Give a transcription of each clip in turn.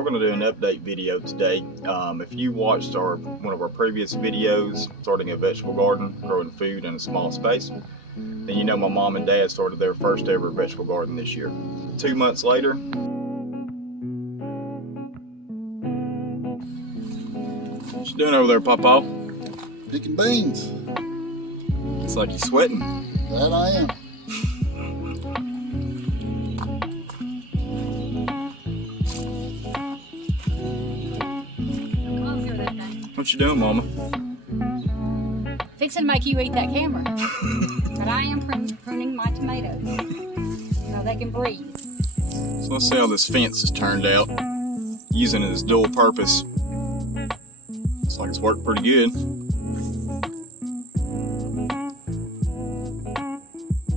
We're going to do an update video today. If you watched one of our previous videos, starting a vegetable garden, growing food in a small space, then you know my mom and dad started their first ever vegetable garden this year. 2 months later, what you doing over there, Papa? Picking beans. It's like you're sweating. That I am. What you doing, Mama? Fixing to make you eat that camera. But I am pruning my tomatoes. So they can breathe. So let's see how this fence has turned out. Using it as dual purpose. Looks like it's worked pretty good.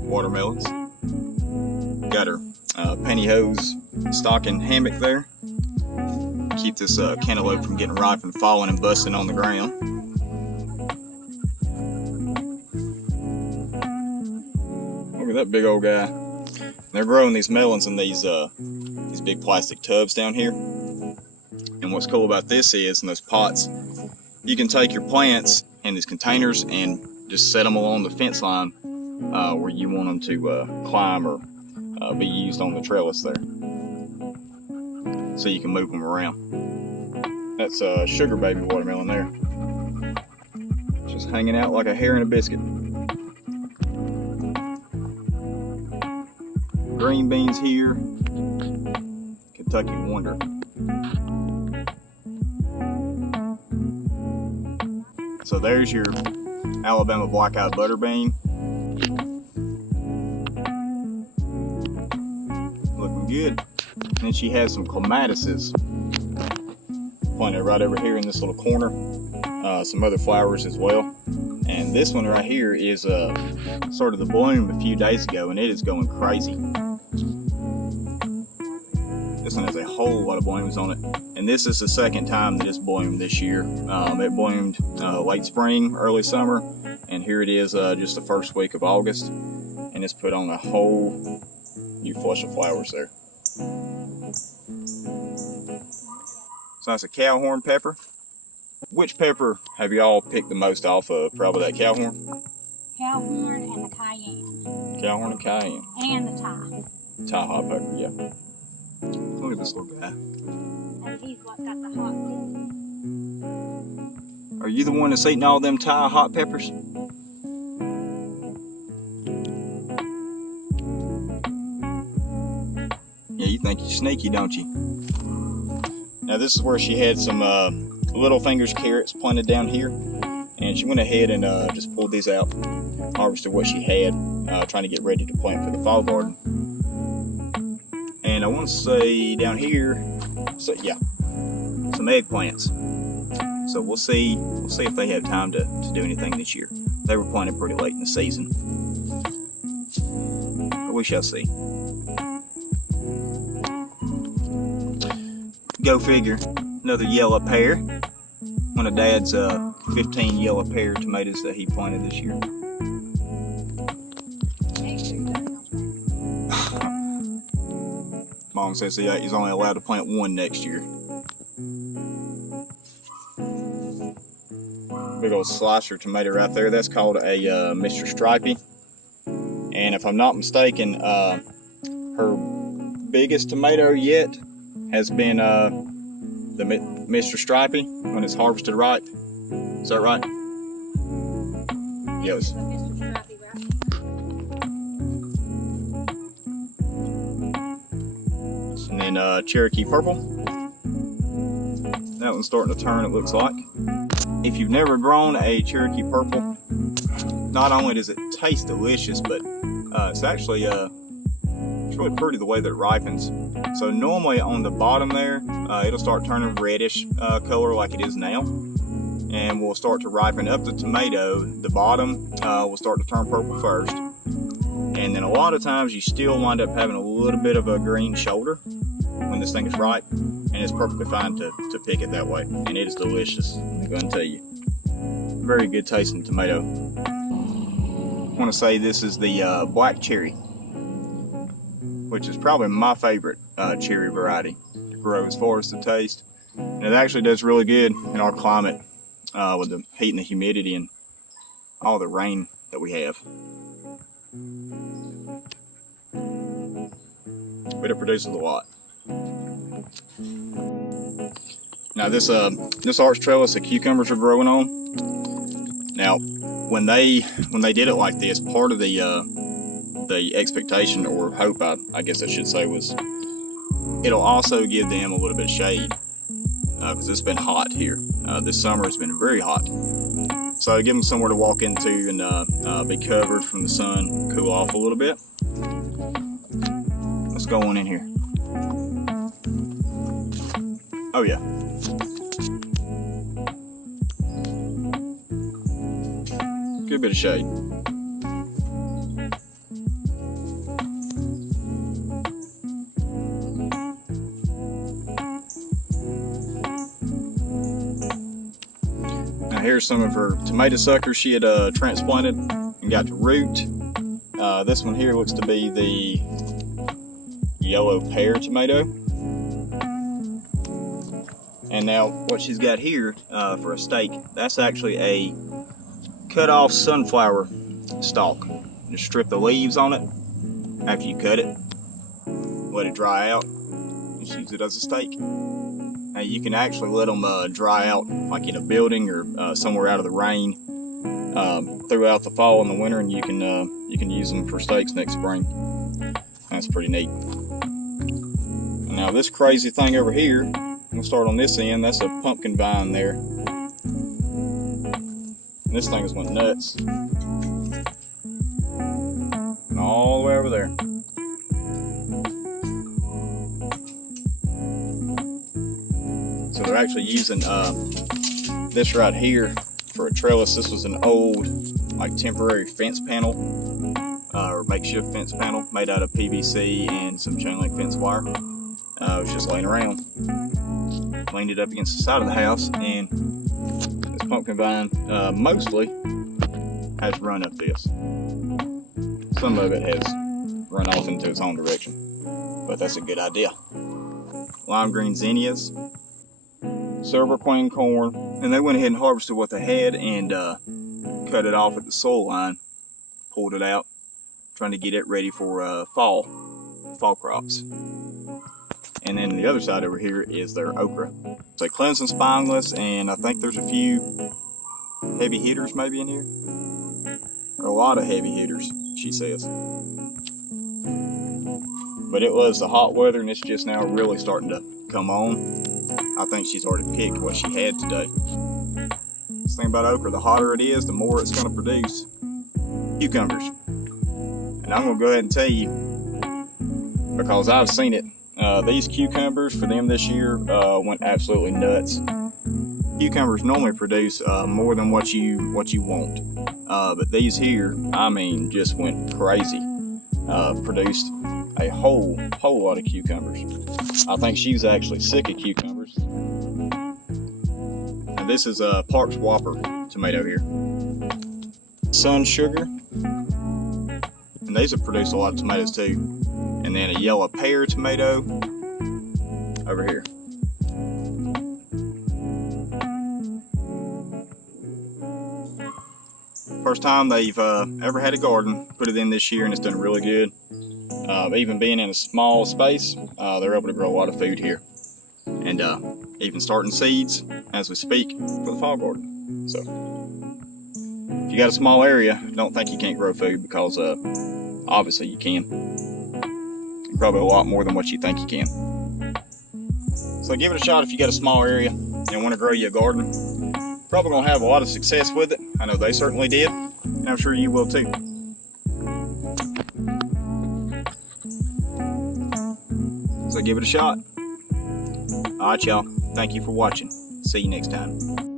Watermelons. Got her pantyhose stocking hammock there. Keep this cantaloupe from getting ripe and falling and busting on the ground. Look at that big old guy. They're growing these melons in these big plastic tubs down here. And what's cool about this is, in those pots, you can take your plants in these containers and just set them along the fence line where you want them to climb or be used on the trellis there. So you can move them around. That's a sugar baby watermelon there. Just hanging out like a hair in a biscuit. Green beans here. Kentucky Wonder. So there's your Alabama black-eyed butter bean. Looking good. And then she has some clematises planted right over here in this little corner. Some other flowers as well. And this one right here is sort of the bloom a few days ago, and it is going crazy. This one has a whole lot of blooms on it. And this is the second time that it's bloomed this year. It bloomed late spring, early summer, and here it is just the first week of August. And it's put on a whole new flush of flowers there. So that's a cow horn pepper. Which pepper have y'all picked the most off of? Probably that cow horn? Cow horn and the cayenne. Cow horn and cayenne. And the Thai. Thai hot pepper, yeah. Look at this little guy. And he's what got the hot food. Are you the one that's eating all them Thai hot peppers? Yeah, you think you're sneaky, don't you? Now this is where she had some little fingers carrots planted down here, and she went ahead and just pulled these out, harvested what she had, trying to get ready to plant for the fall garden. And I want to say down here, so yeah, some eggplants. So we'll see if they have time to do anything this year. They were planted pretty late in the season, but we shall see. Go figure, another yellow pear. One of Dad's 15 yellow pear tomatoes that he planted this year. Mom says he's only allowed to plant one next year. Big old slicer tomato right there. That's called a Mr. Stripey. And if I'm not mistaken, her biggest tomato yet has been the Mr. Stripey when it's harvested ripe. Is that right? Yes. And then Cherokee Purple. That one's starting to turn, it looks like. If you've never grown a Cherokee Purple, not only does it taste delicious, but it's actually it's really pretty the way that it ripens. So normally on the bottom there, it'll start turning reddish color like it is now, and we'll start to ripen up the tomato. The bottom will start to turn purple first, and then a lot of times you still wind up having a little bit of a green shoulder when this thing is ripe, and it's perfectly fine to pick it that way, and it is delicious. I'm going to tell you, very good tasting tomato. I want to say this is the black cherry, which is probably my favorite cherry variety to grow as far as the taste. And it actually does really good in our climate with the heat and the humidity and all the rain that we have. But it produces a lot. Now this arch trellis, the cucumbers are growing on. Now when they did it like this, part of the expectation or hope, I guess I should say, was it'll also give them a little bit of shade because it's been hot here. This summer it's been very hot, so give them somewhere to walk into and be covered from the sun, cool off a little bit. Let's go on in here. Oh yeah. Good bit of shade. Now here's some of her tomato suckers she had transplanted and got to root. This one here looks to be the yellow pear tomato. And now what she's got here for a stake, that's actually a cut off sunflower stalk. Just strip the leaves on it after you cut it, let it dry out, and just use it as a stake. Now you can actually let them dry out like in a building or somewhere out of the rain throughout the fall and the winter, and you can use them for stakes next spring. That's pretty neat. And now this crazy thing over here, we'll start on this end. That's a pumpkin vine there. And this thing has went nuts. And all the way over there. So they're actually using this right here for a trellis. This was an old, like, temporary fence panel or makeshift fence panel made out of PVC and some chain link fence wire. It was just laying around. Leaned it up against the side of the house, and this pumpkin vine mostly has run up this. Some of it has run off into its own direction, but that's a good idea. Lime green zinnias, silver queen corn, and they went ahead and harvested what they had and cut it off at the soil line, pulled it out, trying to get it ready for fall crops. And then the other side over here is their okra. So cleansed and spineless, and I think there's a few heavy hitters maybe in here. Or a lot of heavy hitters, she says. But it was the hot weather, and it's just now really starting to come on. I think she's already picked what she had today. This thing about okra, the hotter it is, the more it's going to produce cucumbers. And I'm going to go ahead and tell you, because I've seen it, these cucumbers for them this year went absolutely nuts. Cucumbers normally produce more than what you want, but these here, I mean, just went crazy. Produced a whole lot of cucumbers. I think she's actually sick of cucumbers. And this is a Parks Whopper tomato here. Sun Sugar, and these have produced a lot of tomatoes too. And then a yellow pear tomato over here. First time they've ever had a garden, put it in this year, and it's done really good. Even being in a small space, they're able to grow a lot of food here. And even starting seeds as we speak for the fall garden. So if you got a small area, don't think you can't grow food, because obviously you can. Probably a lot more than what you think you can. So give it a shot if you got a small area and want to grow you a garden. Probably going to have a lot of success with it. I know they certainly did, and I'm sure you will too. So give it a shot. Alright y'all, thank you for watching. See you next time.